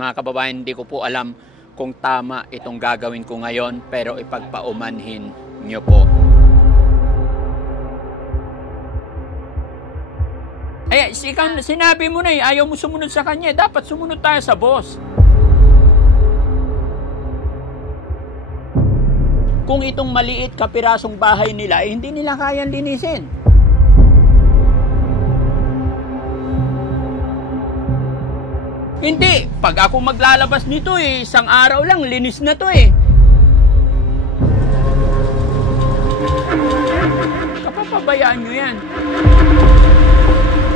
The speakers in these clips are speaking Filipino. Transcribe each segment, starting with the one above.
Mga kababayan, hindi ko po alam kung tama itong gagawin ko ngayon, pero ipagpaumanhin nyo po. Ay, sinabi mo na ayaw mo sumunod sa kanya. Dapat sumunod tayo sa boss. Kung itong maliit kapirasong bahay nila, hindi nila kayang linisin. Hindi. Pag ako maglalabas nito isang araw lang, linis na to Kapapabayaan nyo yan.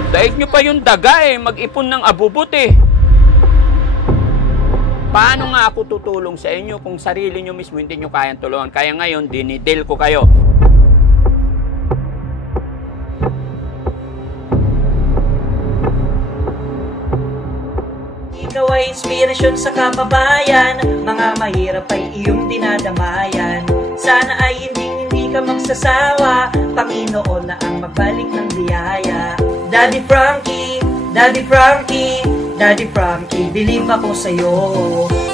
Daig nyo pa yung daga mag-ipon ng abubot Paano nga ako tutulong sa inyo kung sarili nyo mismo hindi nyo kayang tulungan? Kaya ngayon, dinidil ko kayo. Ikaw ay inspirasyon sa kababayan, mga mahirap ay iyong dinadamayan. Sana ay hindi ka magsasawa, Panginoon na ang magbalik ng biyaya. Daddy Frankie, Daddy Frankie, Daddy Frankie, believe ako sa'yo.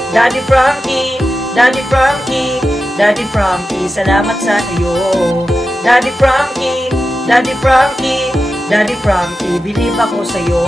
Daddy Frankie, Daddy Frankie, Daddy Frankie, salamat sa iyo. Daddy Frankie, Daddy Frankie, Daddy Frankie, believe ako sa'yo.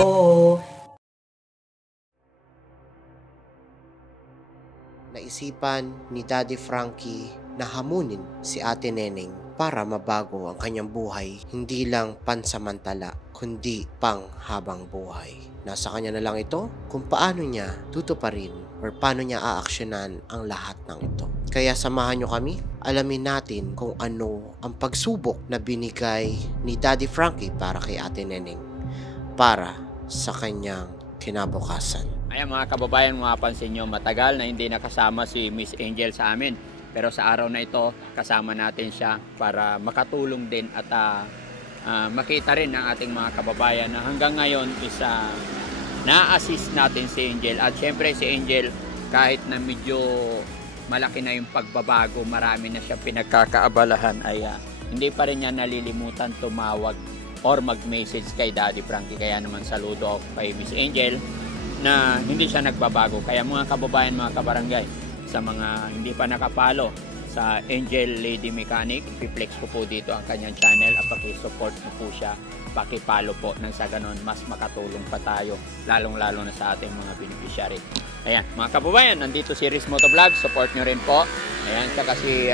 Naisipan ni Daddy Frankie na hamunin si Ate Neneng para mabago ang kanyang buhay, hindi lang pansamantala, kundi panghabang buhay. Nasa kanya na lang ito kung paano niya tutuparin or paano niya aaksyonan ang lahat ng ito. Kaya samahan nyo kami, alamin natin kung ano ang pagsubok na binigay ni Daddy Frankie para kay Ate Neneng para sa kanyang kinabukasan. Ayan mga kababayan, mapapansin nyo, matagal na hindi nakasama si Miss Angel sa amin. Pero sa araw na ito, kasama natin siya para makatulong din at makita rin ng ating mga kababayan na hanggang ngayon is na-assist natin si Angel. At syempre si Angel, kahit na medyo malaki na yung pagbabago, marami na siya pinagkakaabalahan, ay hindi pa rin niya nalilimutan tumawag or mag-message kay Daddy Frankie. Kaya naman saludo ako kay Miss Angel na hindi siya nagbabago. Kaya mga kababayan, mga kabarangay, sa mga hindi pa nakapalo sa Angel Lady Mechanic, i-flex ko po dito ang kanyang channel at paki-support mo po siya, paki-follow po, nang sa ganon mas makatulong pa tayo, lalong-lalo na sa ating mga beneficiary. Ayan, mga kababayan, nandito si Riz Motovlog, support nyo rin po. Ayan, saka si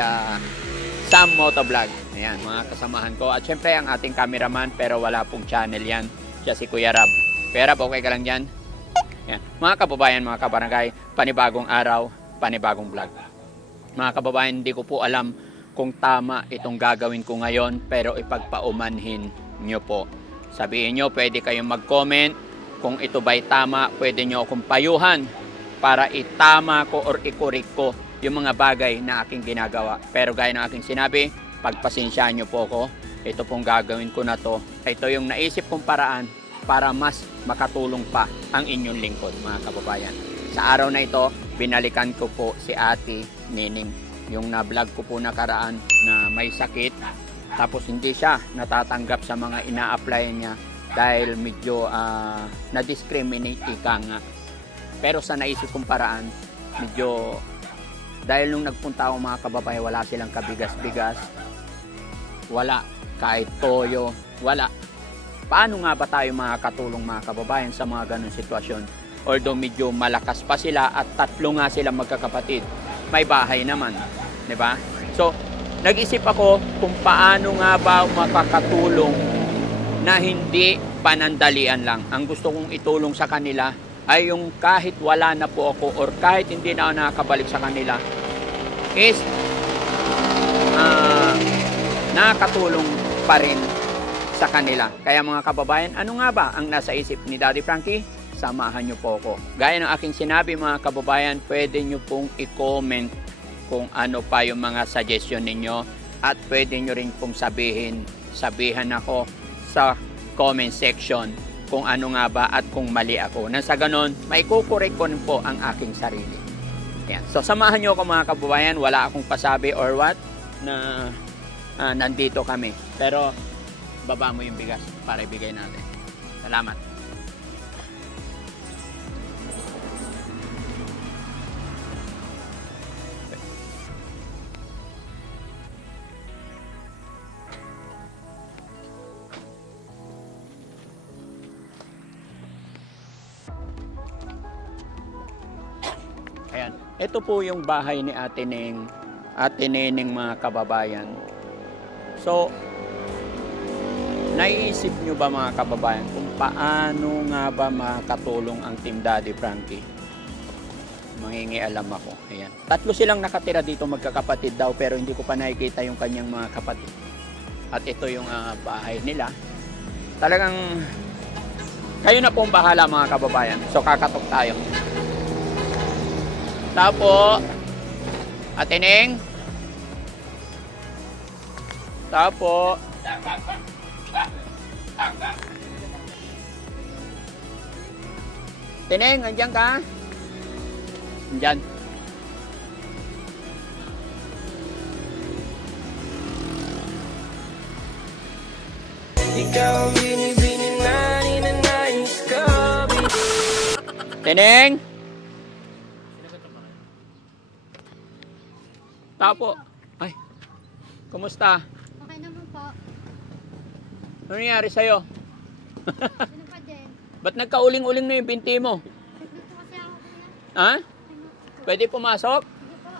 Sam Motovlog. Ayan, mga kasamahan ko. At syempre ang ating cameraman, pero wala pong channel yan, siya si Kuya Rab. Kuya Rab, okay ka lang dyan? Ayan. Mga kababayan, mga kabarangay, panibagong araw, panibagong vlog. Mga kababayan, hindi ko po alam kung tama itong gagawin ko ngayon, pero ipagpaumanhin nyo po. Sabihin nyo, pwede kayong mag-comment kung ito ba'y tama, pwede nyo akong payuhan para itama ko or ikorik ko yung mga bagay na aking ginagawa. Pero gaya ng aking sinabi, pagpasensyaan nyo po ko, ito pong gagawin ko na to. Ito yung naisip kong paraan para mas makatulong pa ang inyong lingkod, mga kababayan. Sa araw na ito, binalikan ko po si Ate Neneng. Yung na-vlog ko po nakaraan na may sakit, tapos hindi siya natatanggap sa mga ina-apply niya dahil medyo na-discriminate ika nga. Pero sa naisip kong paraan, medyo dahil nung nagpunta ako, mga kababayan, wala silang kabigas-bigas, wala kahit toyo, wala. Paano nga ba tayo makakatulong, mga kababayan, sa mga ganong sitwasyon? Although medyo malakas pa sila at tatlo nga sila magkakapatid, may bahay naman, di ba? So, nag-isip ako kung paano nga ba makakatulong na hindi panandalian lang. Ang gusto kong itulong sa kanila ay yung kahit wala na po ako or kahit hindi na ako nakakabalik sa kanila is nakakatulong pa rin sa kanila. Kaya mga kababayan, ano nga ba ang nasa isip ni Daddy Frankie? Samahan nyo po ako. Gaya ng aking sinabi, mga kababayan, pwede nyo pong i-comment kung ano pa yung mga suggestion ninyo at pwede nyo rin pong sabihan ako sa comment section kung ano nga ba at kung mali ako. Nang sa ganon, may kukorek ko po ang aking sarili. Yan. So samahan nyo ako, mga kababayan. Wala akong pasabi or what na nandito kami. Pero baba mo yung bigas para ibigay natin. Salamat. Ito po yung bahay ni Ate Neneng mga kababayan. So, naiisip nyo ba mga kababayan kung paano nga ba makatulong ang Team Daddy Frankie? Mangingialam ako. Ayan. 3 silang nakatira dito magkakapatid daw pero hindi ko pa nakikita yung kanyang mga kapatid. At ito yung bahay nila. Talagang kayo na pong bahala mga kababayan. So kakatok tayo. Tapo. Ate Neng. Tapo. Teneng, andyan ka? Andyan. Ikaw ang binibini na ninanais ko. Teneng! Tapo. Ay, kumusta? Okay naman po. Ano nangyari sa'yo? Ano pa din? Ba't nagkauling-uling na yung binti mo? Dito kasi ako kuya. Ha? Pwede pumasok? Sige po.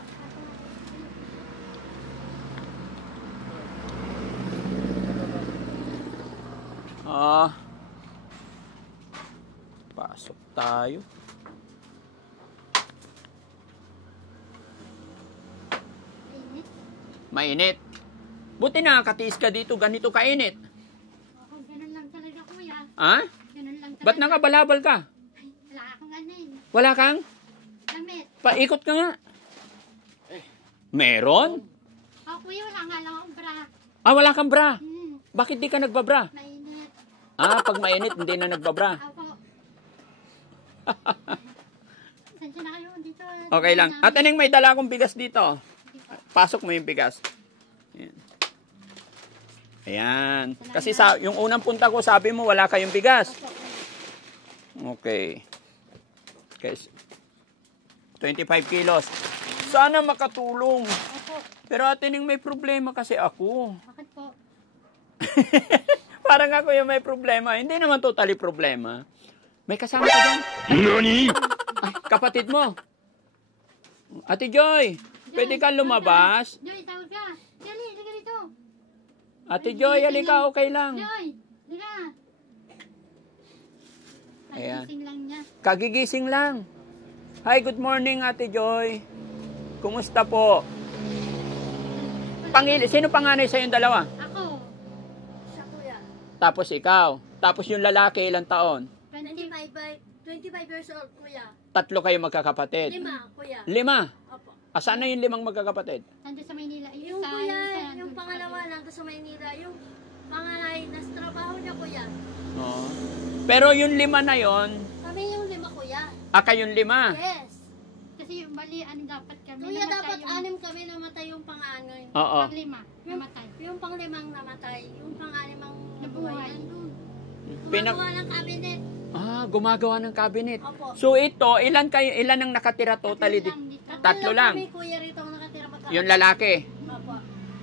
Pasok tayo. Init. Mainit. Buti nakakatiis ka dito, ganito kainit. Ako, ganun lang talaga kuya. Ha? Ganun lang talaga. Ba't nakabalabal ka? Wala akong ano yun. Wala kang? Damit. Paikot ka nga. Meron? Ako kuya, wala nga lang akong bra. Ah, wala kang bra. Bakit di ka nagbabra? Mainit. Ah, pag mainit, hindi na nagbabra. Ako. Sensya na kayo dito. Okay lang. At anong may dala akong bigas dito. Pasok mo yung bigas. Ayan. Ayan. Kasi yung unang punta ko, sabi mo wala kayong bigas. Okay. Okay. 25 kilos. Sana makatulong. Opo. Pero atin may problema kasi ako. Bakit po? Parang ako yung may problema. Hindi naman totally problema. May kasama ka dyan? Nani? Ay, kapatid mo. Ate Joy, pwede kang lumabas? Joy, tawag ka. Joy, liga dito. Ate Joy, halika, okay lang. Joy, liga. Ayan. Nagising lang niya. Kagigising lang. Hi, good morning Ate Joy. Kumusta po? Sino panganay sa yung dalawa? Ako. Siya kuya. Tapos ikaw. Tapos yung lalaki, ilang taon? 25 years old kuya. 3 kayo magkakapatid. 5 kuya. 5? Opo. Asan na yung 5 magkakapatid? Nandun sa Maynila. Yung kuya, yung pangalawa nandun sa Maynila, yung panganay, nasa trabaho niya kuya. Oo. Pero yung 5 na yon, Kami yung 5 kuya. kayong 5. Yes. Kasi yung mali, dapat kami. Kuya, namatay dapat yung 6 kami namatay yung panganay. Oo. Pang-5, namatay. Yung pang-5 namatay, yung pang-6 Nabuhay. nandun. Pinag- Gumagawa ng cabinet. Gumagawa ng cabinet. Opo. So ito, ilan ang nakatira totally? Tatlo lang. Kami kuya rito ang nakatira magkakapatid. Yung lalaki. Opo.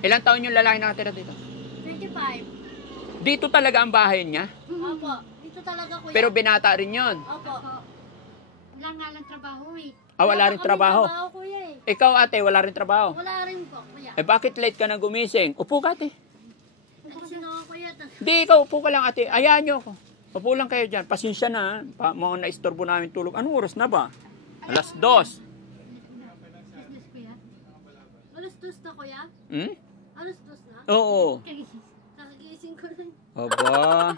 Ilang taon yung lalaki nakatira dito? 25. Dito talaga ang bahay niya. Opo. Dito talaga kuya. Pero binata rin yon. Opo. Wala nga lang trabaho eh. Wala rin pa kami trabaho. kuya eh. Ikaw ate, wala rin trabaho. Wala rin po kuya. Bakit late ka na gumising? Upo ka ate. Kasi na kuya. Di, ikaw upo ka lang ate. Ayaan nyo ako. Upo lang kayo dyan. Pasensya na. Mga naistorbo namin tulog. Anong oras na ba? 2:00. Business kuya. Alas 2 na kuya? Hmm? Alas 2 na? Oo. Nakagising ko lang. Aba.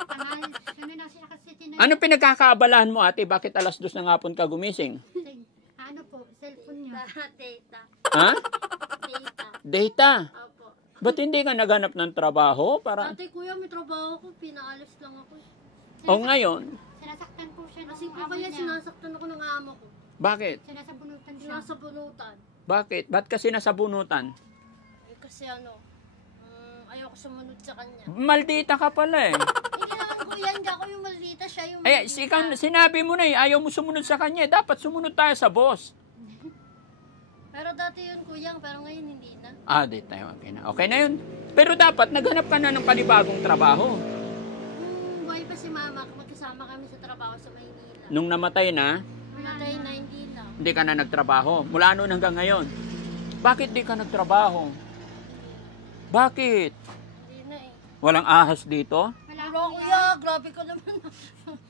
Kami na siya kasi Ano pinagkakaabalahan mo ate? Bakit 2:00 ng hapon ka gumising? Ano po, cellphone niya. Data. Ha? Data. Data. Opo. Ba't hindi ka naghanap ng trabaho? Para... Dati kuya, may trabaho ko. Pinaalis lang ako. O ngayon, Sinasaktan po siya Kasi ng po amo kaya niya. sinasaktan ako ng amo ko. bakit? Sinasabunutan siya. Nasa bunutan. Bakit? Ba't kasi nasa bunutan? Kasi ayoko sumunod sa kanya. Maldita ka pala eh. Hindi naman kuya, hindi ako yung maldita, siya yung Eh, sinabi mo na eh, ayaw mo sumunod sa kanya. Dapat sumunod tayo sa boss. Pero dati yun kuya, pero ngayon hindi na. Di tayo. Okay na. Okay na yun. Pero dapat naghanap ka na ng panibagong trabaho. Nung buhay pa si mama, magkasama kami sa trabaho sa Maynila. Nung namatay na, Namatay na, hindi na. Hindi ka na nagtrabaho. Mula noon hanggang ngayon. Bakit di ka nagtrabaho? Bakit? Hindi na eh. Walang ahas dito? Wala Pero po kuya, grabe ka naman.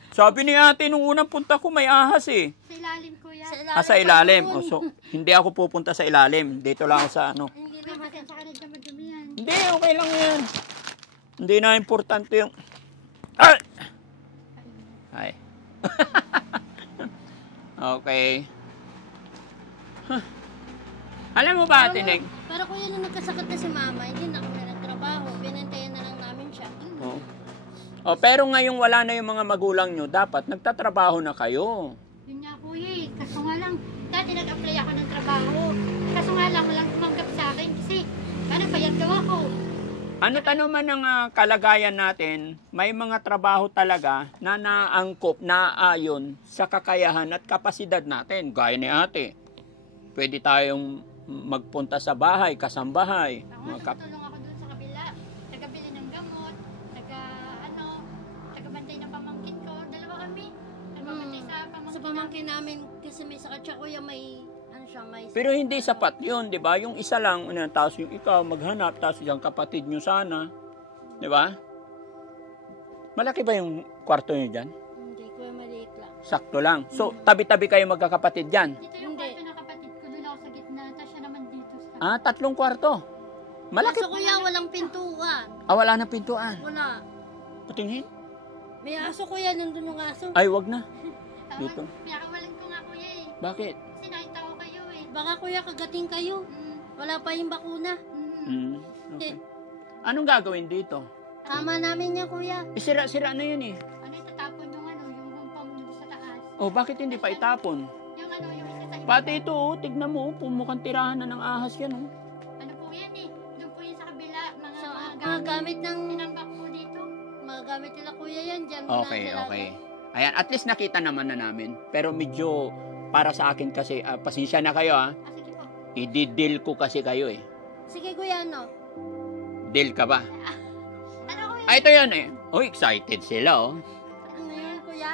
Sabi ni ate nung unang punta ko may ahas eh. Sa ilalim kuya. Sa ilalim. O, so, hindi ako pupunta sa ilalim. Dito lang ako sa ano. Hindi Kuya, naman. pasensya ka na dyan madumi yan. Hindi, okay lang yan. Hindi na importante yung... Ay! Ay. Okay. Huh. Alam mo ba, Ate Neng? Pero kuya, nung nagkasakit na si mama, hindi na kami nagtrabaho. Binantayan na lang namin siya. Oh. Oh, pero ngayong wala na yung mga magulang nyo, dapat nagtatrabaho na kayo. Yun nga kuya eh. Kaso nga lang, dati nag-apply ako ng trabaho. Kaso nga lang, walang tumanggap sa akin kasi paano payag daw ako. Ano naman ang kalagayan natin, may mga trabaho talaga na naangkop, naayon sa kakayahan at kapasidad natin. Gaya ni ate. Pwede tayong magpunta sa bahay, kasambahay. Ako Mga nga, tumutulong ako dun sa kabila. Tagabili ng gamot, tagabantay ng pamangkin ko. Dalawa kami. Nagbabantay sa pamangkin. Sa pamangkin namin, kasi may sakit siya kuya, may ano siya, may... Pero hindi sapat yun, di ba? Yung isa lang, tapos yung ikaw maghanap, tapos yung kapatid nyo sana. Di ba? Malaki ba yung kwarto nyo dyan? Hindi kuya, maliit lang. Sakto lang. So, tabi-tabi kayo magkakapatid dyan. Dito yung Hindi. kwarto ng kapatid ko. Doon ako sa gitna. Tapos siya naman dito sa Ah, 3 kwarto. Malaki. Kaso kuya, walang pintuan. Ah, wala na pintuan. Wala. Patingin. May aso kuya, nandun yung aso. Ay, wag na. Tawag. Dito. Pinakawalan ko nga kuya eh. Bakit? Kasi nakita ko kayo eh. Baka kuya, kagating kayo. Wala pa yung bakuna. Okay. Anong gagawin dito? Tama namin niya kuya. Sira-sira na yun eh. Ano yung tatapon yung yung humpang dito sa taas. Oh, bakit hindi pa itapon? Yung yung isa sa iba. Pati ito, oh, tignan mo, mukhang tirahan na ng ahas yan. Oh. Ano po yan eh. Doon po yun sa kabila. Mga, So, mga mga gamit ng... Tinambak po dito. Mga gamit nila kuya yan. Diyan mo Okay, na okay. Ayan, at least nakita naman na namin. Pero medyo, para sa akin kasi, pasensya na kayo Ah, sige po. I-deal ko kasi kayo eh. Sige kuya, ano? Deal ka ba? Ano kuya? Ah, ito yan eh. Oh, excited sila oh. Ano yan kuya?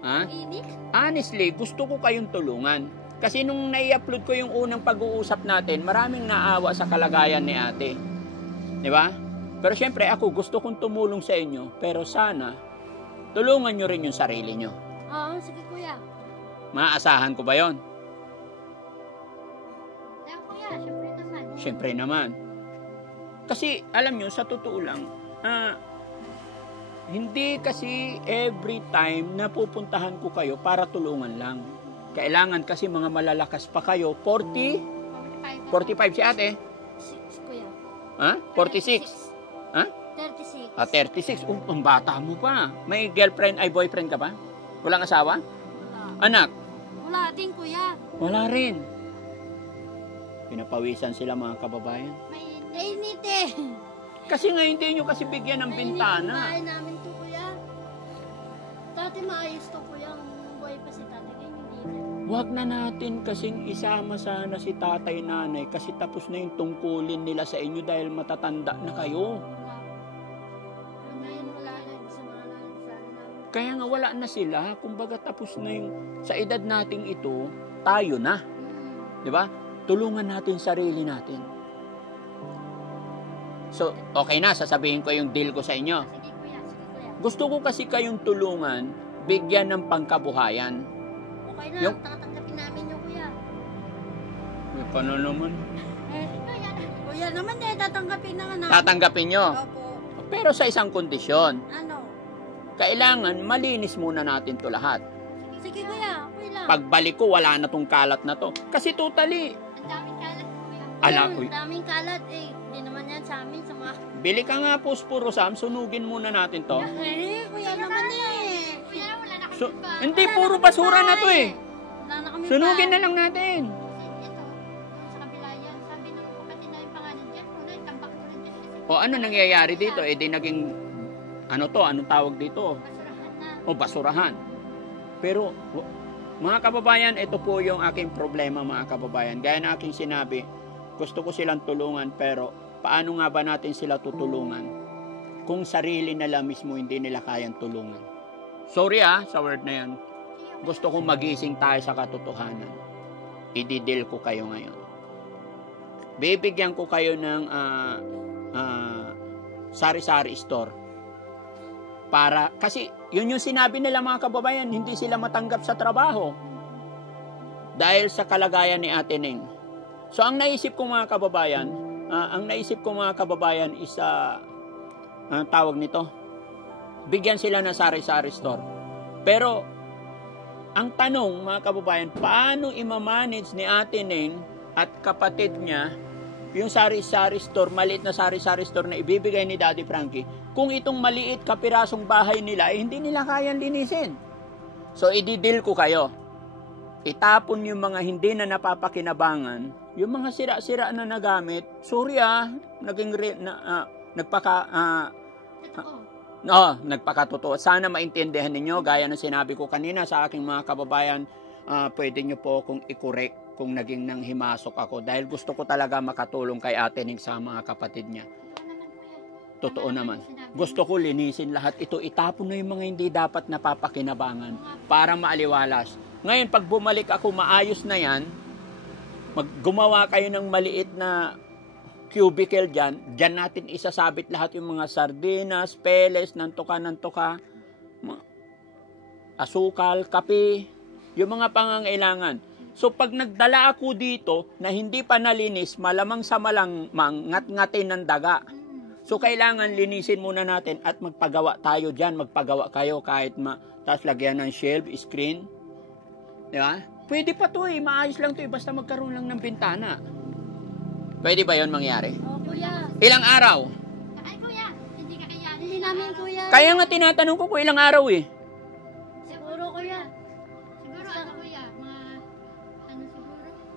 Ha? Init? Honestly, gusto ko kayong tulungan. Kasi nung nai-upload ko yung unang pag-uusap natin, maraming naawa sa kalagayan ni ate. Di ba? Pero syempre ako gusto kong tumulong sa inyo. Pero sana, tulungan nyo rin yung sarili nyo. Oo, sige kuya. Maaasahan ko ba yon? Ayan kuya, syempre naman. Syempre naman. Kasi alam nyo, sa totoo lang, hindi kasi every time na pupuntahan ko kayo para tulungan lang. Kailangan kasi mga malalakas pa kayo. 40? 45 si ate? 6 kuya. Ha? 46? Ha? 36. Ah, 36. Ang bata mo pa. May girlfriend, ay boyfriend ka ba? Walang asawa? Wala. Anak? Wala din kuya. Wala rin. Pinapawisan sila mga kababayan. Init eh. Kasi nga hindi nyo kasi bigyan ng bintana. Bahay namin to kuya. Dati maayos to kuya. Ang buhay pa si tatay ngayon, hindi na. Huwag na natin kasing isama sana si tatay nanay kasi tapos na yung tungkulin nila sa inyo dahil matatanda na kayo. Pero ngayon wala na. Gusto na lang sa ano namin. Kaya nga wala na sila. Kumbaga tapos na yung sa edad nating ito, tayo na. Di ba? Tulungan natin sarili natin. So, okay na, sasabihin ko yung deal ko sa inyo. Sige kuya. Sige kuya. Gusto ko kasi kayong tulungan, bigyan ng pangkabuhayan. Okay na. Yung- Tatanggapin namin yung kuya. Ano naman? Kuya naman eh. Tatanggapin na nga namin. Tatanggapin nyo. Opo. Pero sa isang kondisyon, Ano? kailangan malinis muna natin to lahat. Sige kuya. Okay lang. Pagbalik ko, wala na tong kalat na to. Kasi totally, Ang daming kalat kuya. ala ko, Daming kalat eh. Hindi naman yan sa amin. Sa mga... bili ka nga posporo Sam, sunugin muna natin to. Eh, kuya naman eh. Kuya, wala na kami So, ba? hindi, puro basura na to eh. Wala na kami Sunugin pa. na lang natin. Kasi ito, sa kabila yan. Sabi ng kapatid na yung pangalan dyan. Una, tambak ko rin dyan kasi O ano nangyayari dito? Eh di naging, ano to, anong tawag dito? basurahan na. O basurahan. Pero, mga kababayan, ito po yung aking problema mga kababayan. Gaya na aking sinabi, gusto ko silang tulungan pero paano nga ba natin sila tutulungan kung sarili nila mismo hindi nila kayang tulungan? Sorry sa word na yan. Gusto kong magising tayo sa katotohanan. ididil ko kayo ngayon. Bibigyan ko kayo ng sari-sari store. Kasi yun yung sinabi nila mga kababayan, hindi sila matanggap sa trabaho. Dahil sa kalagayan ni Ate Neng. So ang naisip ko mga kababayan, is tawag nito, bigyan sila ng sari-sari store. Pero ang tanong mga kababayan, paano imamanage ni Ate Neng at kapatid niya yung sari-sari store, maliit na sari-sari store na ibibigay ni Daddy Frankie, kung itong maliit kapirasong bahay nila hindi nila kayang linisin? So ididil ko kayo, itapon yung mga hindi na napapakinabangan, yung mga sira-sira na nagamit. Sorry nagpakatotoo. Sana maintindihan ninyo, gaya ng sinabi ko kanina sa aking mga kababayan, pwede nyo po kung i-correct kung naging nang himasok ako, dahil gusto ko talaga makatulong kay Ate Neng sa mga kapatid niya. Totoo naman. Gusto ko linisin lahat ito, itapon na yung mga hindi dapat napapakinabangan para maaliwalas. Ngayon, pag bumalik ako, maayos na yan, gumawa kayo ng maliit na cubicle dyan natin isasabit lahat yung mga sardinas, peles, nantuka, asukal, kape, yung mga pangangailangan. So pag nagdala ako dito na hindi pa nalinis, malamang sa malamang ngat-ngatin ng daga. So kailangan linisin muna natin at magpagawa tayo dyan, magpagawa kayo kahit tapos lagyan ng shelf, screen. Di ba? Pwede pa to maayos lang to basta magkaroon lang ng bintana. Pwede ba yon mangyari? Oo, kuya. Ilang araw? Ay, kuya, hindi ka kaya. Hindi namin, kuya. Kaya nga tinatanong ko kung ilang araw Siguro, kuya. Siguro ano kuya, siguro?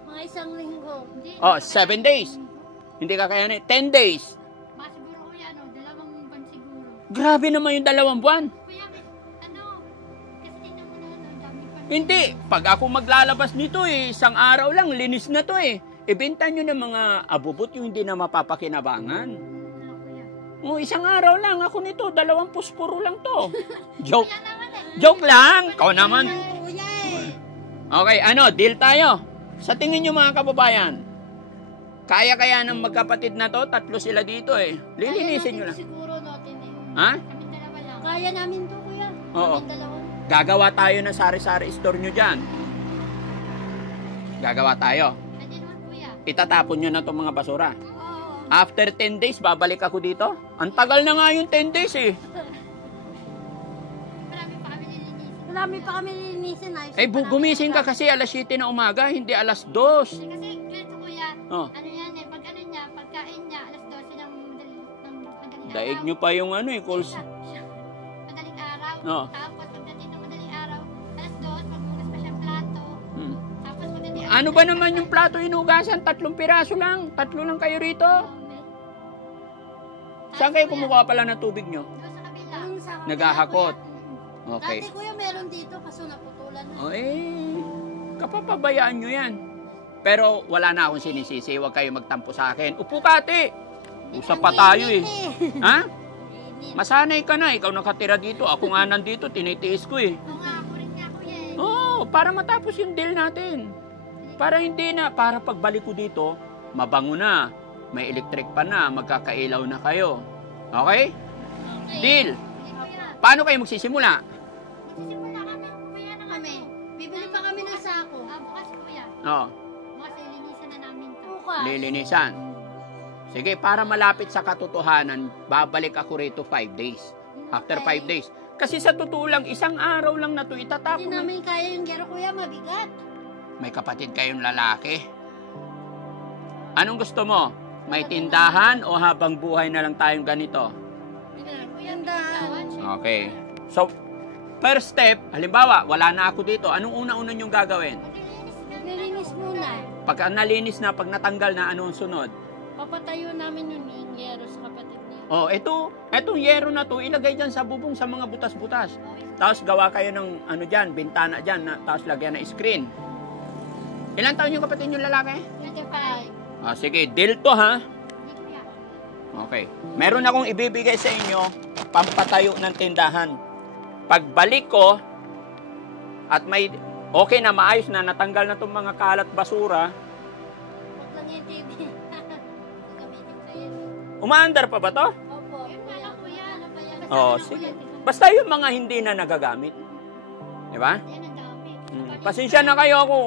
Mga isang linggo. Hindi. 7 days. Hindi kakayanin. 10 days. Mga siguro kuya, 2 buwan siguro. Grabe naman yung 2 buwan. Kuya, kasi tingnan mo na, dami pa. Hindi. Pag ako maglalabas nito isang araw lang, linis na to Ibenta nyo ng mga abubot yung hindi na mapapakinabangan. Isang araw lang. Ako nito, 2 puspuro lang to. Joke. Joke lang. Ikaw naman. Kuya Okay, deal tayo. Sa tingin nyo mga kababayan, kaya ng magkapatid na to, 3 sila dito Lilinisin nyo lang. Siguro natin Ha? Kami dalawa lang. Kaya namin to, kuya. Oo. Kaming dalawa. Gagawa tayo ng sari-sari store nyo dyan. Gagawa tayo. Pwede naman kuya. Itatapon nyo na itong mga basura. Oo. After 10 days, babalik ako dito. Ang tagal na nga yung 10 days Marami pa kami nilinisin. Marami pa kami lilinisin. Gumising ka kasi alas 7 na umaga, hindi alas 2. Kasi ganito kuya, Oh. ano yan pag pagkain niya, alas 12 ng madaling Daig araw. nyo pa yung calls. Madaling araw. Oo. Tapos pagdating ng madaling araw, alas 2, maghugas pa siyang plato. Hmm. Tapos pagdating Ano ba naman yung plato inugasan? 3 piraso lang. 3 lang kayo rito. Saan kayo kumukuha pala ng tubig nyo? Doon sa kabila. Naghahakot. Okay. Dati, kuya, meron dito kaso naputulan na. Kapapabayaan nyo yan. Pero wala na akong sinisisi. Huwag kayo magtampo sa akin. Upo ka, ate. Usap pa tayo Ha? Masanay ka na. Ikaw nakatira dito. Ako nga nandito. Tinitiis ko Oo nga, ako rin nga kuya para matapos yung deal natin. Para para pagbalik ko dito, mabango na. May electric pa na. Magkakailaw na kayo. Okay? Deal. Hindi kuya. Paano kayo magsisimula? Magsisimula kami. Kuya na kami. Bibili pa kami ng sako. Bukas kuya. Oh, Bukas ilinisan na namin to. Bukas. lilinisan. Sige, para malapit sa katotohanan, babalik ako rito 5 days. After 5 days. Kasi sa totoo lang, isang araw lang na to Hindi itatapon. namin kaya yung gero, kuya. Mabigat. May kapatid kayong lalaki. Anong gusto mo? May tindahan o habang buhay na lang tayong ganito? Tindahan. Okay. So, first step, halimbawa, wala na ako dito. Anong una-una niyong gagawin? Nilinis muna. Pag nalinis na, pag natanggal na, anong sunod? Papatayo namin yung gero sa kapatid niya. Etong yero na to, ilagay dyan sa bubong sa mga butas-butas. Tapos gawa kayo ng bintana dyan, tapos lagyan ng screen. Ilan taon yung kapatid yung lalaki? 25. Sige, deal to ha. Hindi kuya. Okay. Meron akong ibibigay sa inyo, pampatayo ng tindahan. Pagbalik ko, at okay na, maayos na, natanggal na itong mga kalat basura. Huwag lang yung TV. Gagamitin ko yan. Umaandar pa ba to? Opo. Yun nga lang kuya. Ano ba yan? Oo, sige. Basta yung mga hindi na nagagamit. Di ba? Yan ang dami. Pasensya na kayo ako.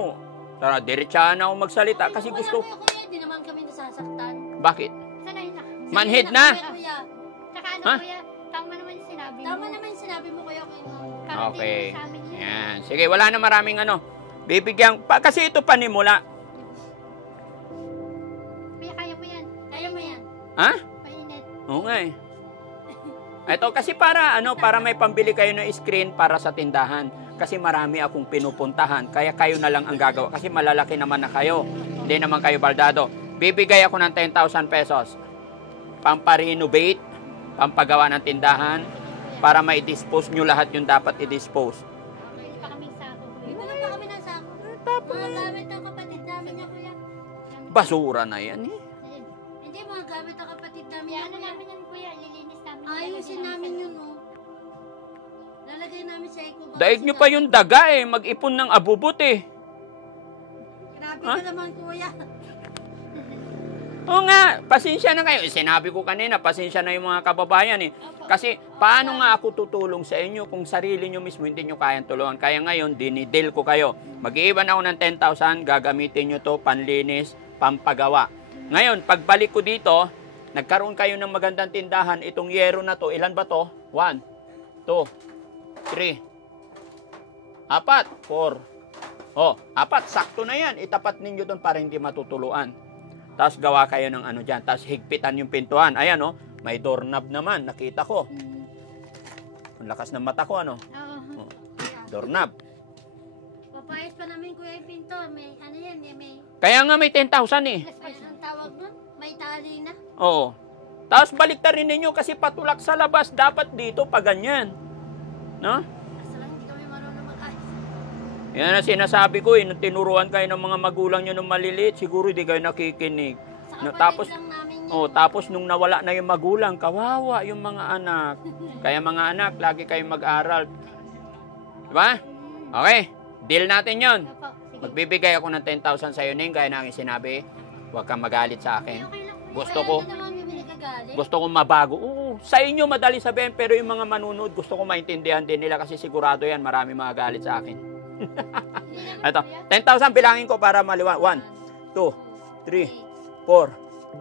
Tara, diretsahan ako magsalita kasi Wala gusto... kayo, kuya. Hindi naman kami nasasaktan. Bakit? Sanay na. Manhid na? Kuya. Saka ano Ha? kuya, tama naman yung sinabi mo. Tama naman yung sinabi mo, kuya. Parang Okay. hindi mo sa amin yan. Yan. Sige, wala na maraming ano. Bibigyan... kasi ito panimula. Kuya, kaya mo yan. Kaya mo yan. Ha? Mainit. Oo nga eh. Ito kasi para may pambili kayo ng screen para sa tindahan. Kasi marami akong pinupuntahan. Kaya kayo na lang ang gagawa. Kasi malalaki naman na kayo. Hindi naman kayo baldado. Bibigay ako ng 10,000 pesos. Pamparenovate, pampagawa ng tindahan, para ma-dispose nyo lahat yung dapat i-dispose. Hindi pa kaming sako. Hindi kuya. mo pa kami nasako. Mga gamit ng kapatid namin niya, kuya. Basura na yan eh. Ayun. Hindi, mga gamit ng kapatid namin Kaya niya, ano kuya. namin yan kuya, lilinis namin. Ayusin namin yun, oh. Lalagay namin sa eco box. Daig nyo pa yung daga eh. Mag-ipon ng abubot eh. Grabe Ha? ka naman, kuya. Oo nga, pasensya na kayo. Sinabi ko kanina, pasensya na yung mga kababayan eh. Kasi paano nga ako tutulong sa inyo kung sarili nyo mismo hindi nyo kayang tulungan. Kaya ngayon, dinidil ko kayo. Mag-iiwan ako ng 10,000, gagamitin nyo to panlinis, pampagawa. Ngayon, pagbalik ko dito, nagkaroon kayo ng magandang tindahan. Itong yero na to, ilan ba to? 1, 2, 3, 4. 4, sakto na yan. Itapat ninyo doon para hindi matutuluan. Tapos gawa kayo ng ano dyan. Tapos higpitan yung pintuan. Ayan oh, may doorknob naman. Nakita ko. Ang lakas ng mata ko ano. Oo. Doorknob. Papayos pa namin, kuya, yung pinto. May, ano yan, may, Kaya nga may 10,000 eh. anong tawag nun? May tali na. Oo. Tapos balik rin ninyo kasi patulak sa labas. Dapat dito pa ganyan. No? Asa lang, hindi kami marunong mag-ayos. Yan ang sinasabi ko eh. Nung tinuruan kayo ng mga magulang nyo nung maliliit, siguro hindi kayo nakikinig. Sa No, kapatid tapos- lang namin yun. Oh, tapos nung nawala na yung magulang, kawawa yung mga anak. Kaya mga anak, lagi kayong mag-aral. Diba? Okay, deal natin yon. Opo, sige. Magbibigay ako ng 10,000 sa'yo, Ning, gaya na aking sinabi. Huwag kang magalit sa akin. Okay lang kuya. Gusto Kuya, ko, hindi naman kami nagagalit. gusto ko mabago. Oo, sa inyo madali sabihin, pero yung mga manunood, gusto ko maintindihan din nila kasi sigurado yan, marami magalit sa akin. Hindi naman Ito, kuya. 10,000 bilangin ko para maliwan. 1, 2, 3, 4,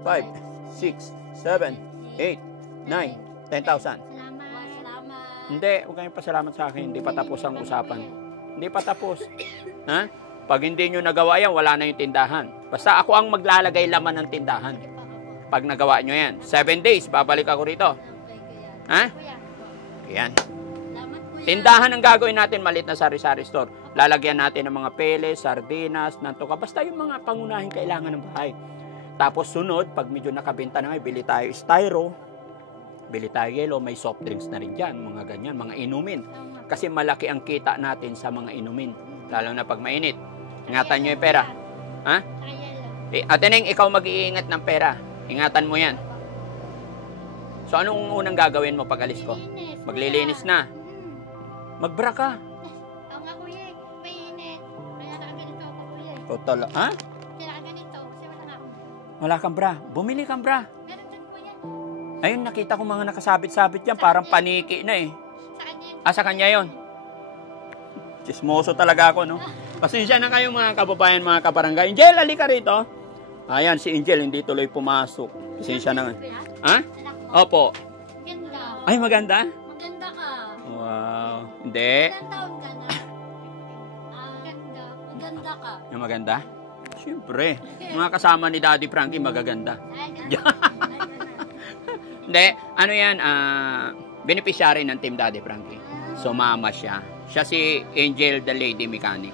5, 6, 7, 8, 9, 10,000. Salamat. Salamat. Hindi, huwag kayong pasalamat sa akin. Hindi pa tapos ang usapan. Hindi pa tapos. Ha? Pag hindi nyo nagawa yan, wala na yung tindahan. Basta ako ang maglalagay laman ng tindahan. Pag nagawa nyo yan. 7 days, babalik ako rito. Okay, kuya. Ha? Kuya. Yan. Salamat, kuya. Tindahan ang gagawin natin, maliit na sari-sari store. Lalagyan natin ng mga peles, sardinas, nantuka. Basta yung mga pangunahing kailangan ng bahay. Tapos sunod, pag medyo nakabenta na, bili tayo styro, bili tayo yelo, may soft drinks na rin dyan, mga ganyan, mga inumin. Tama. Kasi malaki ang kita natin sa mga inumin, lalo na pag mainit. Ingatan nyo yung pera. Ha? Saka yelo. Ate Neng, ikaw mag-iingat ng pera. Ingatan mo yan. So, anong unang gagawin mo pag alis ko? Linis, kuya. Maglilinis na. Magbra ka. Oo nga kuya, mainit. Kaya nakaganito ako kuya. Total. Ha? Kaya nakaganito kasi wala nga ako. Wala kang bra. Bumili kang bra. Meron dyan kuya. Ayun, nakita ko mga nakasabit-sabit yan. Parang paniki na eh. Sa kanya. Sa kanya yon. Chismoso talaga ako, no? Pasensya na kayo mga kababayan, mga kabarangay. Angel, halika rito. Ayan, si Angel hindi tuloy pumasok. Pasensya na. Kuya, Ha? anak mo. Opo. Ganda. Ay, maganda. Maganda ka. Wow. Hindi. Ilang taon ka na? Ganda. Maganda ka. Yung maganda? Siyempre. Mga kasama ni Daddy Frankie, magaganda. Ay, Hindi. Ano yan? Beneficiary ng Team Daddy Frankie. So, mama siya. Siya si Angel, the lady mechanic.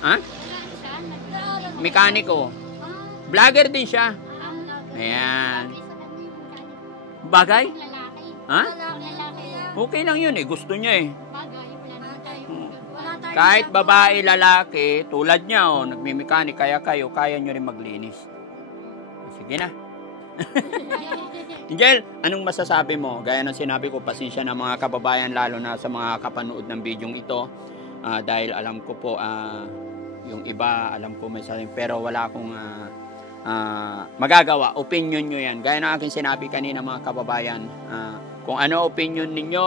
Ha? Mekaniko. Vlogger din siya. Ayan. Bagay? Lalaki. Ha? Lalaki. Okay lang yun eh. Gusto niya eh. Bagay. Wala naman tayo. Wala tayong Kahit ginagawa. babae, lalaki, tulad niya oh, nagmimekanik, kaya kayo, kaya nyo rin maglinis. Sige na. Angel, anong masasabi mo? Gaya ng sinabi ko, pasensya na mga kababayan, lalo na sa mga kapanood ng bidyong ito. dahil alam ko po yung iba alam ko may saling pero wala akong magagawa. Opinion nyo yan. Gaya ng aking sinabi kanina mga kababayan, kung ano opinion ninyo,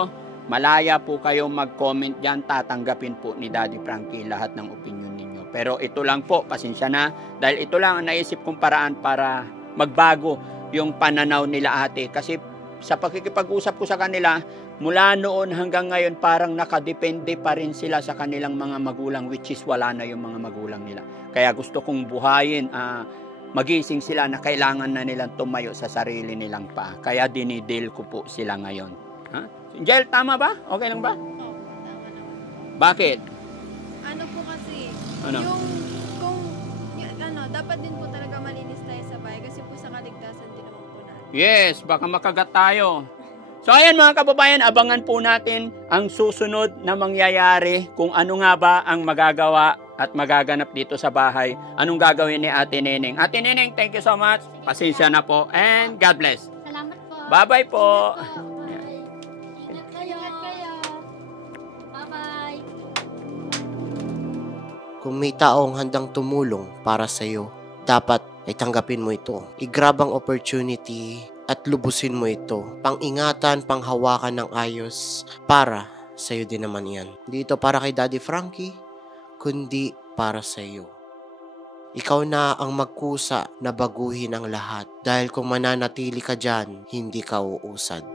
malaya po kayo mag-comment dyan, tatanggapin po ni Daddy Frankie lahat ng opinion ninyo. Pero ito lang po, pasensya na, dahil ito lang ang naisip kong paraan para magbago yung pananaw nila ate. Kasi sa pakikipag-usap ko sa kanila, mula noon hanggang ngayon parang nakadepende pa rin sila sa kanilang mga magulang, which is wala na yung mga magulang nila. Kaya gusto kong buhayin, magising sila na kailangan na nilang tumayo sa sarili nilang paa. Kaya dinidil ko po sila ngayon. Ha? Angel, tama ba? Okay lang ba? Oo, tama naman. Bakit? Ano po kasi, Ano? dapat din po talaga malinis tayo sa bahay kasi po sa kaligtasan din naman po natin. Yes, baka makagat tayo. So ayan mga kababayan, abangan po natin ang susunod na mangyayari kung ano nga ba ang magagawa at magaganap dito sa bahay. Anong gagawin ni Ate Neneng? Ate Neneng, thank you so much. Pasensya na po and God bless. Salamat po. Bye-bye po. Bye. Ingat kayo. Ingat kayo. Bye-bye. Kung may taong handang tumulong para sa iyo, dapat ay tanggapin mo ito. I-grab ang opportunity at lubusin mo ito. Pang-ingatan, panghawakan ng ayos para sa iyo din naman yan. Hindi ito para kay Daddy Frankie, kundi para sa iyo. Ikaw na ang magkusa na baguhin ang lahat dahil kung mananatili ka dyan, hindi ka uusad.